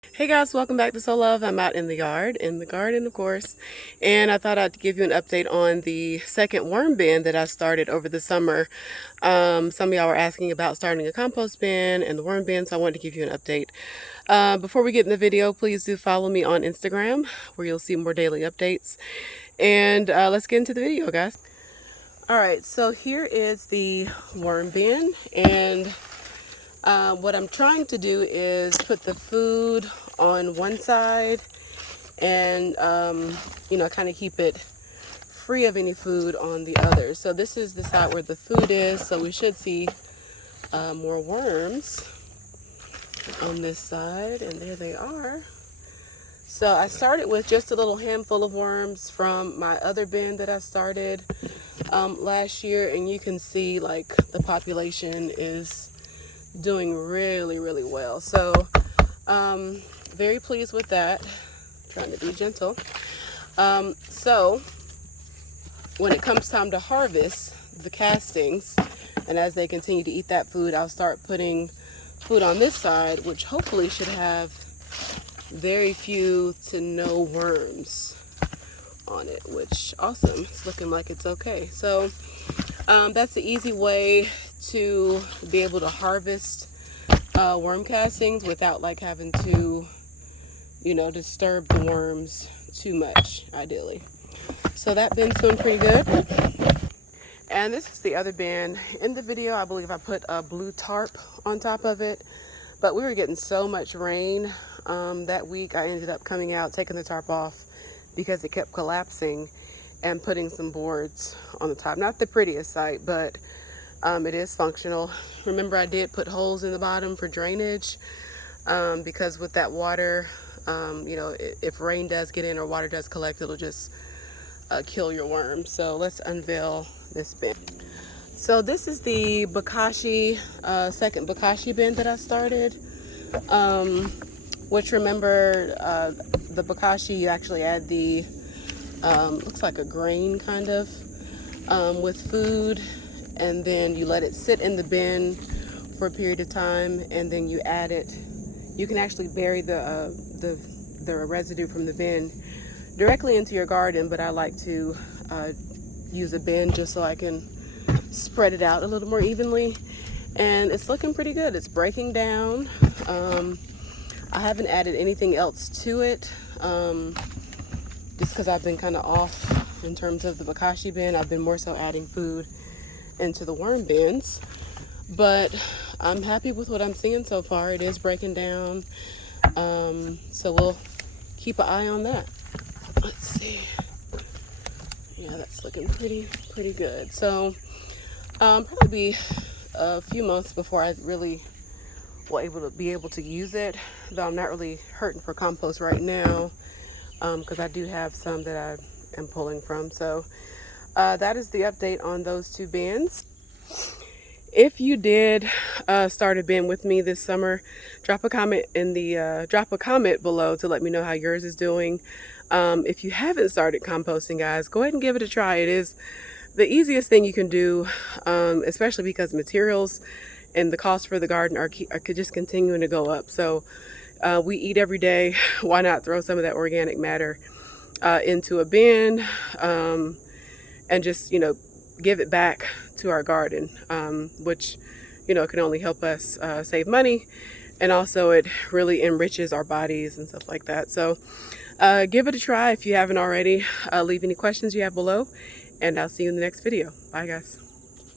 Hey guys, welcome back to Sow Love. I'm out in the yard, in the garden of course, and I thought I'd give you an update on the second worm bin that I started over the summer. Some of y'all were asking about starting a compost bin and the worm bin, so I wanted to give you an update. Before we get in the video, please do follow me on Instagram where you'll see more daily updates. And let's get into the video, guys. Alright, so here is the worm bin, and what I'm trying to do is put the food on one side and, kind of keep it free of any food on the other. So this is the side where the food is, so we should see more worms on this side, and there they are. So I started with just a little handful of worms from my other bin that I started last year, and you can see like the population is doing really well. So very pleased with that. Trying to be gentle. So when it comes time to harvest the castings, and as they continue to eat that food, I'll start putting food on this side, which hopefully should have very few to no worms on it, which awesome. It's looking like it's okay. So that's the easy way to be able to harvest worm castings without like having to, disturb the worms too much, ideally. So that bin's doing pretty good. And this is the other bin. In the video, I believe I put a blue tarp on top of it, but we were getting so much rain that week, I ended up coming out, taking the tarp off because it kept collapsing, and putting some boards on the top. Not the prettiest sight, but it is functional. Remember, I did put holes in the bottom for drainage because with that water, if rain does get in or water does collect, it'll just kill your worms. So let's unveil this bin. So this is the bokashi, second bokashi bin that I started, which remember the bokashi, you actually add the, looks like a grain kind of, with food, and then you let it sit in the bin for a period of time, and then you add it. You can actually bury the residue from the bin directly into your garden, but I like to use a bin just so I can spread it out a little more evenly. And it's looking pretty good. It's breaking down. I haven't added anything else to it just because I've been kind of off in terms of the bokashi bin. I've been more so adding food into the worm bins, but I'm happy with what I'm seeing so far. It is breaking down, so we'll keep an eye on that. Let's see. Yeah, that's looking pretty good. So probably be a few months before I really will be able to use it, though I'm not really hurting for compost right now because I do have some that I am pulling from. So that is the update on those two bins. If you did start a bin with me this summer, drop a comment below to let me know how yours is doing. If you haven't started composting, guys, go ahead and give it a try. It is the easiest thing you can do, especially because materials and the cost for the garden are just continuing to go up. So we eat every day. Why not throw some of that organic matter into a bin and just, give it back to our garden, which, can only help us save money. And also it really enriches our bodies and stuff like that. So give it a try if you haven't already. Leave any questions you have below, and I'll see you in the next video. Bye, guys.